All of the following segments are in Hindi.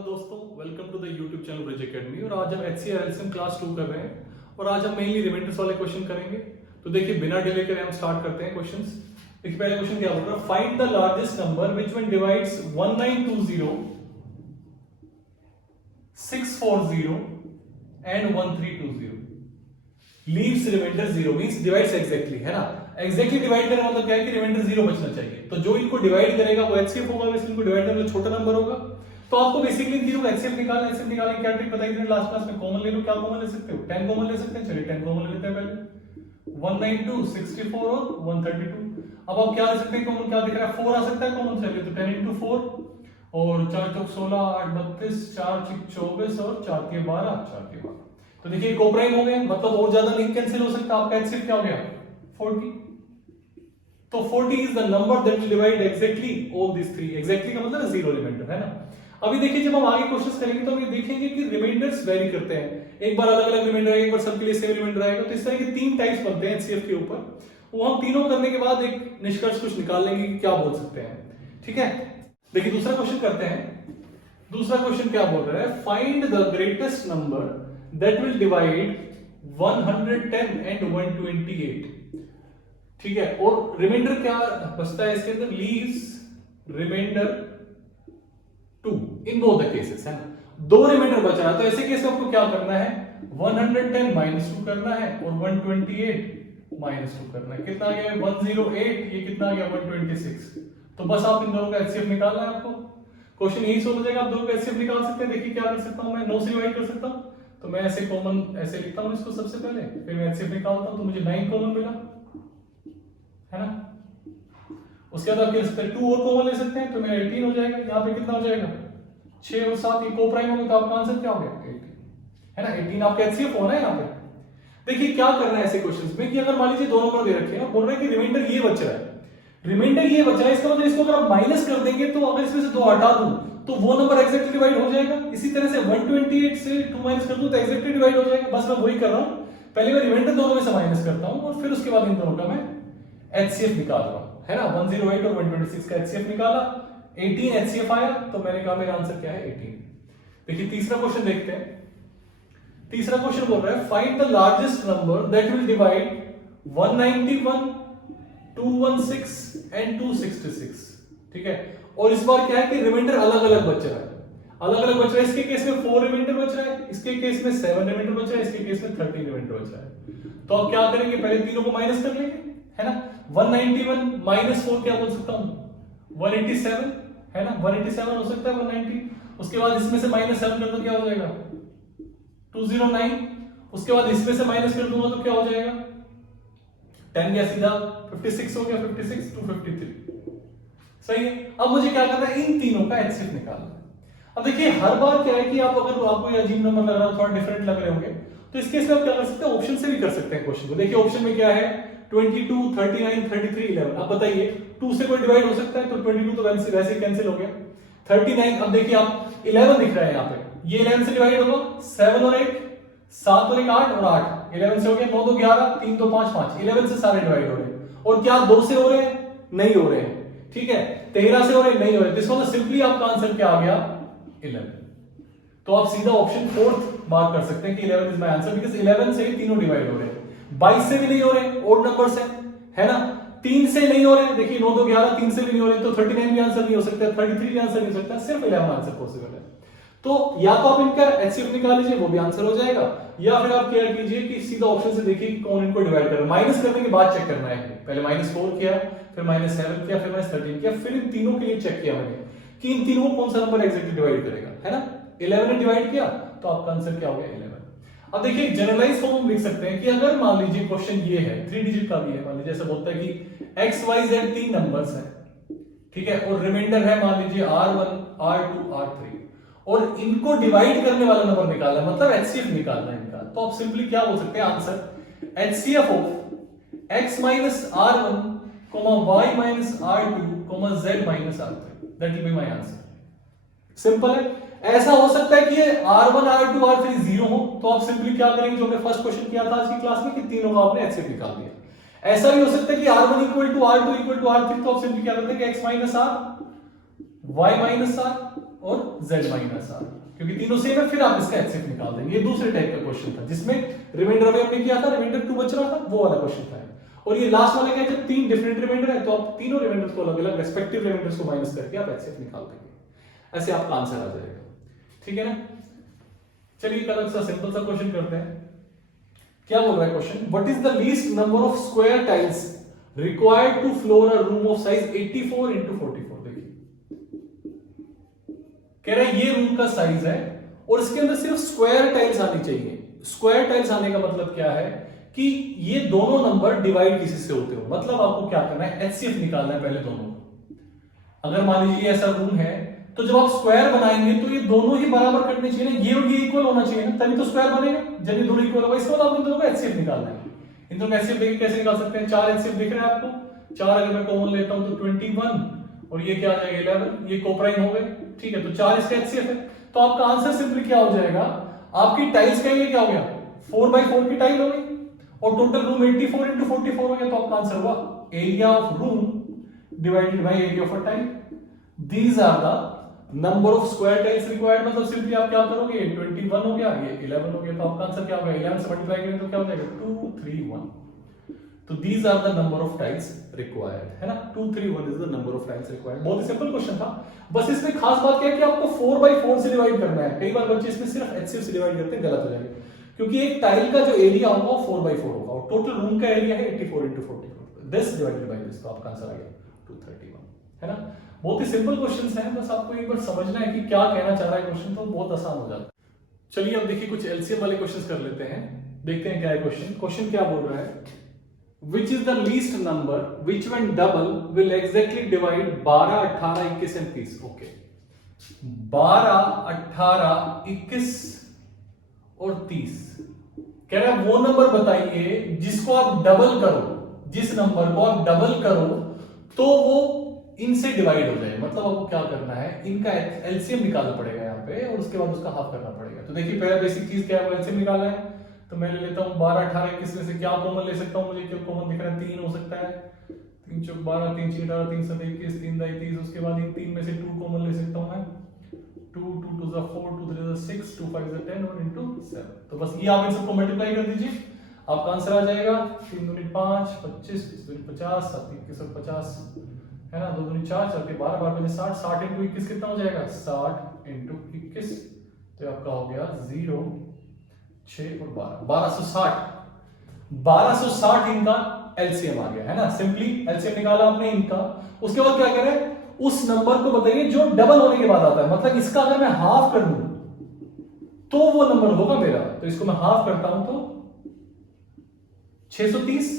हेलो दोस्तों, welcome to the YouTube channel Bridge Academy. और आज हम HCF LCM क्लास 2 कर रहे हैं और आज हम मेनली रिमाइंडर्स वाले क्वेश्चन करेंगे। तो देखिए बिना डिले करे हम स्टार्ट करते हैं क्वेश्चंस। देखिए पहला क्वेश्चन क्या बोल रहा है, find the largest number which when divides 1920 640 and 1320 leaves remainder 0 means divides exactly, है ना। एग्जैक्टली डिवाइड करना मतलब क्या है कि रिमाइंडर 0 बचना चाहिए। तो जो इनको डिवाइड करेगा वो HCF होगा, वैसे इनको डिवाइड करना छोटा नंबर होगा। तो आपको बेसिकली इन तीनों का HCF निकालना है। HCF निकालने की क्या ट्रिक बताई थी लास्ट क्लास में? कॉमन ले लो। क्या कॉमन ले सकते हो? 10 कॉमन ले सकते हैं। चलिए 10 कॉमन लेते हैं पहले। 192 64 और 132। अब आप क्या ले सकते हैं कॉमन? क्या दिख रहा है? 4 आ सकता है कॉमन। चलिए तो 10 into 4 और 4 चौक 16 8 32 4 चिक 24 और 4 के 12 4 के 12। तो देखिए कोप्राइम हो गए, मतलब और ज्यादा नहीं कैंसिल हो सकता। आपका HCF क्या हो गया? 40। तो 40 is the number that will divide exactly all these three। exactly का मतलब जीरो रिमाइंडर, है ना। अभी देखिए जब हम आगे क्वेश्चंस करेंगे तो हम ये देखेंगे कि रिमाइंडर्स वेरी करते हैं। एक बार अलग अलग रिमाइंडर आएगा, एक बार सबके लिए सेम रिमाइंडर आएगा। तो इस तरह के तीन टाइप्स बनते हैं HCF के ऊपर। वो हम तीनों करने के बाद एक निष्कर्ष कुछ निकाल लेंगे कि क्या बोल सकते हैं। ठीक है, देखिए दूसरा क्वेश्चन करते हैं। दूसरा क्वेश्चन क्या बोल रहा है, find the greatest number that will divide 110 and 128। ठीक है, और रिमाइंडर क्या बचता है इसके अंदर? Leaves remainder 2 in both the cases, है ना। दो रिमाइंडर बच रहा है तो ऐसे केस में आपको क्या करना है? 110 -2 करना है और 128 -2 करना है। कितना आ गया? 108। ये कितना आ गया? 126। तो बस आप इन दोनों का HCF निकालना है आपको। क्वेश्चन यही सोच हो जाएगा। आप दोनों का HCF निकाल सकते हैं। देखिए क्या कर सकता हूं मैं, 9 से डिवाइड कर सकता हूं। तो मैं ऐसे कॉमन ऐसे लिखता हूं इसको सबसे पहले, फिर मैं HCF निकालता हूं तो मुझे 9 कॉमन मिला, है ना। उसके बाद आप क्या सकते हैं? 2 और कॉमन ले सकते हैं तो मेरा 18 हो जाएगा। यहाँ पे कितना हो जाएगा? 6 और 7 ये कोप्राइम होगा तो आपका आंसर क्या हो गया? 18, है ना। 18 आपका HCF होना है यहाँ पे। देखिए क्या करना है ऐसे क्वेश्चंस में कि अगर मान लीजिए दो नंबर दे रखे हैं और बोल रहे हैं कि रिमाइंडर ये बच रहा है, रिमाइंडर ये बच रहा है, इसका मतलब इसको अगर आप माइनस कर देंगे तो अगर इसमें से 2 हटा दूं तो वो नंबर एग्जैक्टली डिवाइड हो जाएगा। इसी तरह से 128 से 2 माइनस कर दूं तो एग्जैक्टली डिवाइड हो जाएगा। बस मैं वही कर रहा हूं, पहले मैं रिमाइंडर दोनों में से माइनस करता हूं और फिर उसके बाद इन दोनों का मैं HCF निकाल रहा हूं, है ना। 108 और 126 का HCF निकाला, 18 HCF आया तो मैंने कहा मेरा आंसर क्या है? 18। देखिए तीसरा क्वेश्चन देखते हैं। तीसरा क्वेश्चन बोल रहा है find the largest number that will divide 191 216 and 266। ठीक है, और इस बार क्या है कि रिमाइंडर अलग अलग बच रहा है। अलग अलग बच रहा है। इसके केस में 4 रिमाइंडर बच रहा है, इसके केस में 7 रिमाइंडर बच रहा है, इसके केस में 13 रिमाइंडर बच रहा है। तो आप क्या करेंगे? पहले तीनों को माइनस कर लेंगे, है ना। 191 -4 क्या बोल सकता हूं? 187, है ना। 187 हो सकता है 190। उसके बाद इसमें से -7 कर दो क्या हो जाएगा? 209। उसके बाद इसमें से माइनस कर दूंगा तो क्या हो जाएगा? 10 गया सीधा, 56 हो गया। 56 253। सही है। अब मुझे क्या करना है? इन तीनों का HCF निकालना है। अब देखिए हर बार क्या है कि आप अगर आपको ये अजीब नंबर लग रहा है, थोड़ा डिफरेंट लग रहे होंगे, तो इस केस में आप क्या कर सकते हैं? ऑप्शन से भी कर सकते हैं क्वेश्चन को। देखिए ऑप्शन में क्या है? 22 39 33 11। अब बताइए 2 से कोई डिवाइड हो सकता है तो 22 तो वैसे ही कैंसिल हो गया। 39, अब देखिए आप 11 दिख रहा है यहाँ पे, ये 11 से डिवाइड होगा। 7 और 1 7 और 1 8 और 8 11 से हो गया। 9 2 11 3 2 5 5 11 से सारे डिवाइड हो रहे हैं। और क्या 2 से हो रहे हैं? नहीं हो रहे हैं। ठीक है, 13 से हो रहे नहीं हो रहे। इसको तो सिंपली आपका आंसर क्या आ गया? 11। तो आप सीधा ऑप्शन 4 मार्क कर सकते हैं कि 11 इज माय आंसर, बिकॉज़ 11 से ही तीनों डिवाइड हो रहे हैं। 22 से भी नहीं हो रहे, ओड नंबर्स हैं, है ना। 3 से नहीं हो रहे, देखिए 9 2 11 3 से भी नहीं हो रहे, तो 39 भी आंसर नहीं हो सकता, 33 भी आंसर नहीं हो सकता, सिर्फ 11 आंसर पॉसिबल है। तो या तो आप इनका HCF निकाल लीजिए, वो भी आंसर हो जाएगा, या फिर आप क्या कीजिए कि सीधा ऑप्शन से देखिए कौन इनको डिवाइड कर रहा है। माइनस करने के बाद चेक करना है। पहले -4 किया, फिर -7 किया, फिर -13 किया, फिर इन तीनों के लिए चेक किया मैंने कि इन तीनों को कौन सा नंबर एग्जैक्टली डिवाइड करेगा, है ना। 11 ने डिवाइड किया तो आपका आंसर क्या हो गया? 11। अब देखिए जनरलाइज फॉर्म में लिख सकते हैं कि अगर मान लीजिए क्वेश्चन ये है, 3 डिजिट का भी है, मान लीजिए ऐसा बोलता है कि x y z 3 नंबर्स हैं, ठीक है, और रिमाइंडर है मान लीजिए R1 R2 R3, और इनको डिवाइड करने वाला नंबर निकालना है, मतलब HCF निकालना है इनका। तो आप सिंपली क्या बोल सकते हैं? Answer HCF of x R1 y R2 z R3, that will be my answer. Simple है। ऐसा हो सकता है कि ये R1 R2 R3 0 हो, तो आप सिंपली क्या करेंगे जो हमने फर्स्ट क्वेश्चन किया था आज की क्लास में कि तीनों का आपने HCF निकाल दिया। ऐसा भी हो सकता है कि R1 = R2 = R3, तो आप सिंपली क्या करते हैं कि x - R y - R और z माइनस आर, क्योंकि तीनों सेम है, फिर आप इसका एचसीएफ निकाल देंगे। ये दूसरे टाइप का क्वेश्चन था जिसमें रिमाइंडर अभी हमने किया था, रिमाइंडर 2 बच रहा था, वो वाला क्वेश्चन था। और ये लास्ट वाला क्या है, जब 3 डिफरेंट रिमाइंडर है तो आप तीनों रिमाइंडर्स को अलग अलग रेस्पेक्टिव रिमाइंडर्स को माइनस करके आप एचसीएफ निकाल देंगे। ऐसे आपका आंसर आ जाएगा, ठीक है ना। चलिए एक अलग सा सिंपल सा क्वेश्चन करते हैं। क्या बोल रहा है question, what is the least number of square tiles required to floor a room of size 84 into 44। देखिए कह रहा है ये रूम का साइज है और इसके अंदर सिर्फ स्क्वायर टाइल्स आनी चाहिए। स्क्वायर टाइल्स आने का मतलब क्या है कि ये दोनों नंबर डिवाइड किसी से होते हो, मतलब आपको क्या करना है, एचसीएफ निकालना है पहले दोनों का। अगर मान लीजिए ऐसा रूम है तो जब आप स्क्वायर बनाएंगे तो ये दोनों ही बराबर करने चाहिए ना, ये और ये इक्वल होना चाहिए ना, तभी तो स्क्वायर बनेगा। जब ये दोनों इक्वल होगा इसके बाद आप इन दोनों का एचसीएफ निकालना है। इन दोनों का एचसीएफ देखिए कैसे निकाल सकते हैं, 4 एचसीएफ दिख रहा है आपको, 4 अगर मैं कॉमन लेता हूं तो 21 और ये क्या आ जाएगा 11, ये कोप्राइम हो गए, ठीक है। तो 4 इसका एचसीएफ है, तो आपका आंसर सिंपली क्या हो जाएगा, आपकी टाइल्स का ये क्या हो गया 4x4 की टाइल हो गई और टोटल रूम 84 into 44 हो गया। तो आपका आंसर हुआ area of room divided by area of a tile. These are the number of square tiles required. मतलब सिंपली आप क्या करोगे, 21 हो गया, ये 11 हो गया, तो आपका आंसर क्या होगा, 11 से मल्टीप्लाई करेंगे तो क्या हो जाएगा 231। तो these are the number of tiles required, है ना। 231 is the number of tiles required. बहुत ही सिंपल क्वेश्चन था, बस इसमें खास बात क्या है कि आपको 4x4 से डिवाइड करना है। कई बार बच्चे इसमें सिर्फ एचसीएफ से डिवाइड करते हैं, गलत हो जाएगा, क्योंकि एक टाइल का जो एरिया होगा वो 4x4 होगा और टोटल रूम का एरिया है 84 into 44, this divided by this, तो आपका आंसर आ गया 231, है ना। बहुत ही सिंपल क्वेश्चंस हैं, बस आपको एक बार समझना है कि क्या कहना चाह रहा है क्वेश्चन, तो बहुत आसान हो जाता है। चलिए अब देखिए कुछ एलसीएम वाले क्वेश्चंस कर लेते हैं, देखते हैं क्या है क्वेश्चन। क्वेश्चन क्या बोल रहा है, which is the least number which when double will exactly divide 12, 18, 21 and 30। Okay 12, 18, 21 और 30 कह रहा है वो नंबर बताइए जिसको आप डबल करो, जिस नंबर को आप डबल करो तो वो इनसे डिवाइड हो जाए। मतलब आपको क्या करना है, इनका एलसीएम निकालना पड़ेगा यहाँ पे और उसके बाद उसका हाफ करना पड़ेगा। तो देखिए पहला बेसिक चीज क्या है, वो एलसीएम निकालना है। तो मैं ले लेता हूँ 12, 18, 21 में से क्या कॉमन ले सकता हूँ, मुझे क्या कॉमन दिख रहा है, 3 हो सकता है, 3 चौक 12, 3 6 18, 3 7 21, 3 दाई 30। उसके बाद इन 3 में से 2 कॉमन ले सकता हूँ मैं, 2 2 2 4, 2 3 6, 2 5 10 और इनटू 7। तो बस ये आप इन सबको मल्टीप्लाई कर दीजिए, आपका आंसर आ जाएगा 3 दूनी 5, 25, 25 दूनी 50, 7 21 और 50, है ना, 2 दूनी 4, 4 के 12, 12 5 60, 60 into 21 कितना हो जाएगा, 60 into 21, तो आपका हो गया 0 6 और 1260। 1260 इनका एलसीएम आ गया, है ना। सिंपली एलसीएम निकाला आपने इनका, उसके बाद क्या करें, उस नंबर को बताइए जो डबल होने के बाद आता है। मतलब इसका अगर मैं हाफ कर दूं तो वो नंबर होगा मेरा, तो इसको मैं हाफ करता हूं तो 630।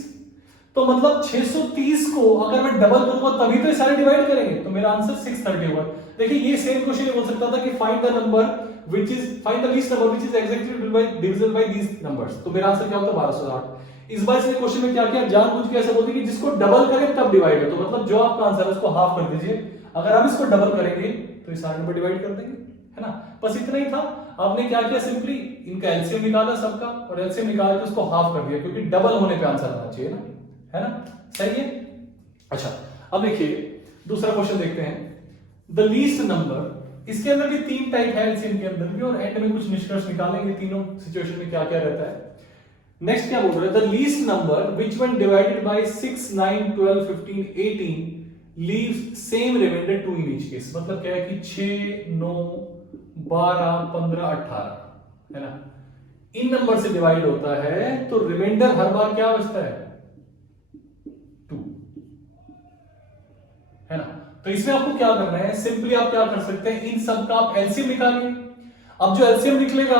तो मतलब 630 को अगर मैं डबल करूंगा तभी तो ये सारे डिवाइड करेंगे, तो मेरा आंसर 630 होगा। देखिए ये सेम क्वेश्चन ये बोल सकता था कि find the number which is find the least number which is exactly divisible by these numbers। तो मेरा आंसर क्या होता है 1260। इस बार इसने क्वेश्चन में क्या किया, जानबूझ के ऐसे बोल दिया कि जिसको डबल करें तब डिवाइड है। तो मतलब जो आपका आंसर है उसको हाफ कर दीजिए, अगर आप इसको डबल करेंगे तो इस 8 नंबर डिवाइड कर देंगे, है ना। बस इतना ही था। आपने क्या किया, सिंपली इनका एलसीएम निकाला सबका और एलसीएम निकाल के उसको हाफ कर दिया, क्योंकि डबल होने पे आंसर आना चाहिए ना, है ना, सही है। अच्छा अब देखिए दूसरा क्वेश्चन देखते हैं, द लीस्ट नंबर। इसके अंदर भी 3 टाइप है एलसीएम के अंदर भी, और एंड में कुछ निष्कर्ष निकालेंगे तीनों सिचुएशन में क्या क्या रहता है। नेक्स्ट क्या बोल रहे हैं, the least number which when divided by 6 9 12 15 18 leaves same remainder 2 in each case. मतलब क्या है कि 6 9 12 15 18, है ना, इन नंबर से डिवाइड होता है तो रिमाइंडर हर बार क्या बचता है 2, है ना। तो इसमें आपको क्या करना है, सिंपली आप क्या कर सकते हैं, इन सब का आप एलसीएम निकालिए। अब जो एलसीएम निकलेगा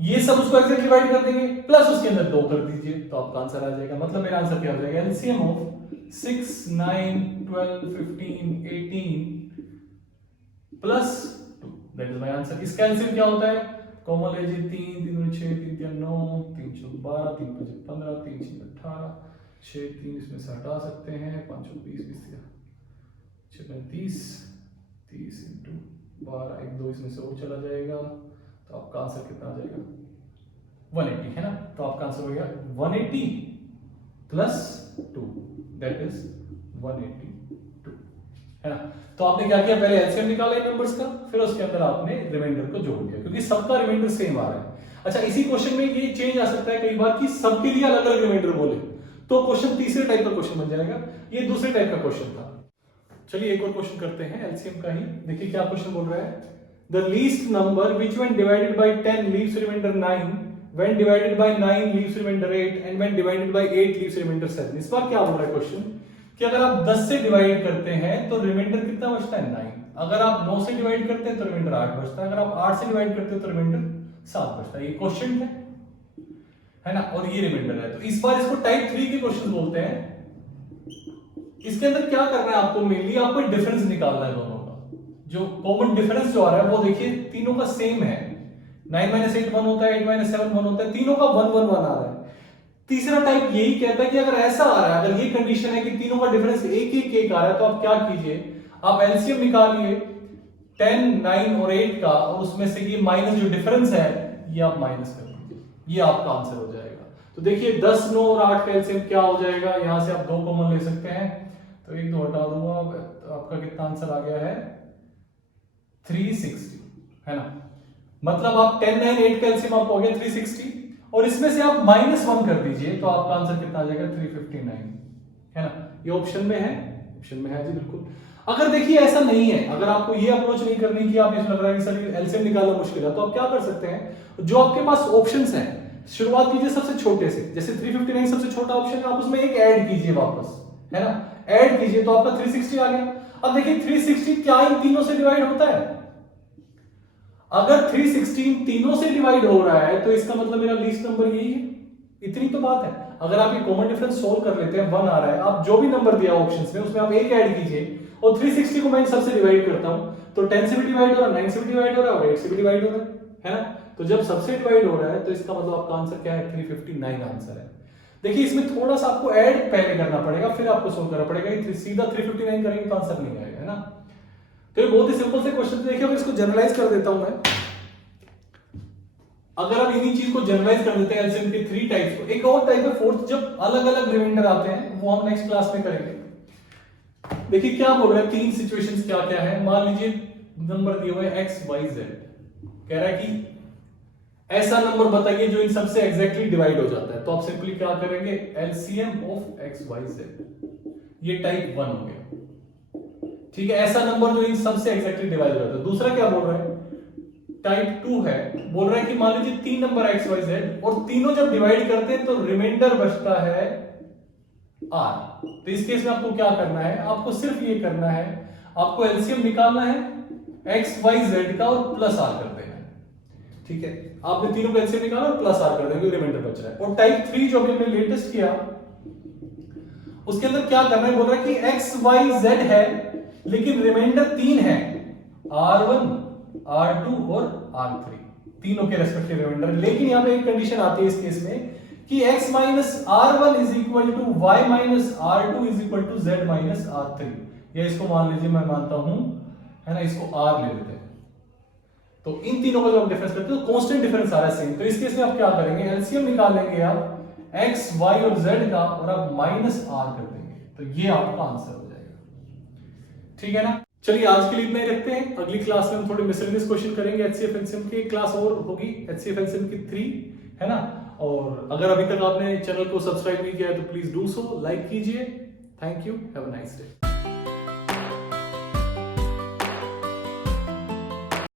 ये सब उसको एक्जेक्टली डिवाइड कर देंगे, प्लस उसके अंदर 2 कर दीजिए, तो आपका आंसर आ जाएगा। मतलब मेरा आंसर क्या हो जाएगा, LCM of 6 9 12 15 18 plus 2, that is my answer. इसका एलसीएम क्या होता है, कॉमन लीजिए 3 3 2 6 3 3 9 3 4 12 3 5 15 3 6 18 6 3 इसमें से हटा सकते हैं, 5 20 20 30 30 इंटू 12 1 2 इसमें से और चला जाएगा, तो आपका आंसर कितना आ जाएगा 180, है ना। तो आपका आंसर हो गया 180 प्लस 2, दैट इज 182। है ना। तो आपने क्या किया, पहले एलसीएम निकाला इन नंबर्स का, फिर उसके अंदर आपने रिमाइंडर को जोड़ दिया, क्योंकि सबका रिमाइंडर सेम आ रहा है। अच्छा, इसी क्वेश्चन में ये चेंज आ सकता है कई बार कि सबके लिए अलग अलग रिमाइंडर बोले, तो क्वेश्चन तीसरे टाइप का क्वेश्चन बन जाएगा। ये दूसरे टाइप का क्वेश्चन था। चलिए एक और क्वेश्चन करते हैं एलसीएम का ही। देखिए क्या क्वेश्चन बोल रहा है, the least number which when divided by 10 leaves remainder 9, when divided by 9 leaves remainder 8 and when divided by 8 leaves remainder 7। इस बार क्या बोल रहा है क्वेश्चन कि अगर आप 10 से डिवाइड करते हैं तो रिमाइंडर कितना बचता है, 9। अगर आप 9 से डिवाइड करते हैं तो रिमाइंडर 8 बचता है, अगर आप 8 से डिवाइड करते हो तो रिमाइंडर 7 बचता है। ये क्वेश्चन है ना, और ये रिमाइंडर है। तो इस बार इसको टाइप 3 के क्वेश्चन बोलते हैं। इसके अंदर क्या करना है आपको, मेनली आपको डिफरेंस निकालना है दोनों का। जो कॉमन डिफरेंस जो आ रहा है वो देखिए तीनों का सेम है, 9 - 8 1 होता है, 8 - 7 1 होता है, तीनों का 1 1 1 आ रहा है। तीसरा टाइप यही कहता है कि अगर ऐसा आ रहा है, अगर ये कंडीशन है कि तीनों का डिफरेंस 1 1 1 आ रहा है, तो आप क्या कीजिए, आप एलसीएम निकालिए 10 9 और 8 का, और उसमें से ये माइनस जो डिफरेंस है ये आप माइनस कर दीजिए, ये आपका आंसर हो जाएगा। तो देखिए 10 9 और 8 का एलसीएम क्या हो जाएगा, यहां से आप 2 कॉमन ले सकते हैं, तो 1 2 हटा दूंगा, तो आपका कितना आंसर आ गया है 360, है ना। मतलब आप 10 9 8 का एलसीएम आपको हो गया 360, और इसमें से आप -1 कर दीजिए तो आपका आंसर कितना आ जाएगा 359, है ना। ये ऑप्शन में है, ऑप्शन में है जी बिल्कुल। अगर देखिए ऐसा नहीं है, अगर आपको ये अप्रोच नहीं करनी कि आप इसमें लग रहा है कि सर एलसीएम निकालना मुश्किल है, तो आप क्या कर सकते हैं, जो आपके पास ऑप्शंस हैं शुरुआत कीजिए सबसे छोटे से, जैसे 359 सबसे छोटा ऑप्शन है, आप उसमें एक ऐड कीजिए वापस, है ना, ऐड कीजिए तो आपका 360 आ गया। अब देखिए 360 क्या इन तीनों से डिवाइड होता है, अगर 316 तीनों से डिवाइड हो रहा है तो इसका मतलब मेरा लीस्ट नंबर यही है, इतनी तो बात है। अगर आप ये कॉमन डिफरेंस सोल्व कर लेते हैं, 1 आ रहा है, आप जो भी नंबर दिया ऑप्शंस में उसमें आप एक ऐड कीजिए, और 360 को मैं सबसे डिवाइड करता हूं तो 10 से भी डिवाइड हो रहा है, 9 से भी डिवाइड हो रहा है, और 8 से भी डिवाइड हो रहा है ना। तो जब सबसे डिवाइड हो रहा है तो इसका मतलब आपका आंसर क्या है, 359 आंसर है। देखिए इसमें थोड़ा सा आपको ऐड पहले करना पड़ेगा, फिर आपको सोल्व करना पड़ेगा, सीधा 359 करेंगे तो आंसर नहीं आएगा, है ना। तो ये बहुत ही सिंपल से क्वेश्चन। देखिए अब इसको जनरलाइज कर देता हूं मैं। अगर आप इन्हीं चीज को जनरलाइज कर देते हैं एलसीएम के 3 टाइप्स को, एक और टाइप है फोर्थ, जब अलग अलग रिमाइंडर आते हैं वो हम नेक्स्ट क्लास में करेंगे। देखिए क्या बोल रहा है, 3 सिचुएशंस क्या क्या है। मान लीजिए नंबर दिए हुए x y z, कह रहा है कि ऐसा नंबर बताइए जो इन सबसे एग्जैक्टली डिवाइड हो जाता है, तो आप सिंपली क्या करेंगे, LCM of x y z, ये टाइप 1 हो गया, ठीक है। ऐसा नंबर जो इन सबसे एग्जैक्टली डिवाइड हो जाता है। दूसरा क्या बोल रहा है, टाइप 2 है, बोल रहा है कि मान लीजिए 3 नंबर x y z और तीनों जब डिवाइड करते हैं तो रिमाइंडर बचता है r। तो इस केस में आपको क्या करना है, आपको सिर्फ ये करना है, आपको एलसीएम निकालना है x y z का और प्लस r कर देना है, ठीक है। आपने तीनों का एलसीएम निकाला और प्लस r कर देंगे, रिमाइंडर बच रहा है। और टाइप 3 जो अभी हमने लेटेस्ट किया उसके अंदर क्या करना है, बोल रहा है कि x y z है लेकिन रिमाइंडर 3 है, r1 r2 और r3, तीनों के रेस्पेक्टिव रिमाइंडर। लेकिन यहां पे एक कंडीशन आती है इस केस में कि x minus r1 is equal to y minus r2 is equal to z minus r3, या इसको मान लीजिए, मैं मानता हूं, है ना, इसको r ले लेते हैं। तो इन तीनों का जब आप डिफरेंस करते हो तो कांस्टेंट डिफरेंस आ रहा है सेम। तो इस केस में आप क्या करेंगे, एलसीएम निकाल लेंगे आप x y और z का, और आप माइनस r कर देंगे, तो ये आपका आंसर हो जाएगा, ठीक है ना। चलिए आज के लिए इतना ही रखते हैं, अगली क्लास में हम थोड़े मिसलेनियस क्वेश्चन करेंगे। एचसीएफ एलसीएम की क्लास और होगी, एचसीएफ एलसीएम की 3, है ना। और अगर अभी तक आपने चैनल को सब्सक्राइब नहीं किया है तो प्लीज डू सो, लाइक कीजिए। Thank you, have a nice day.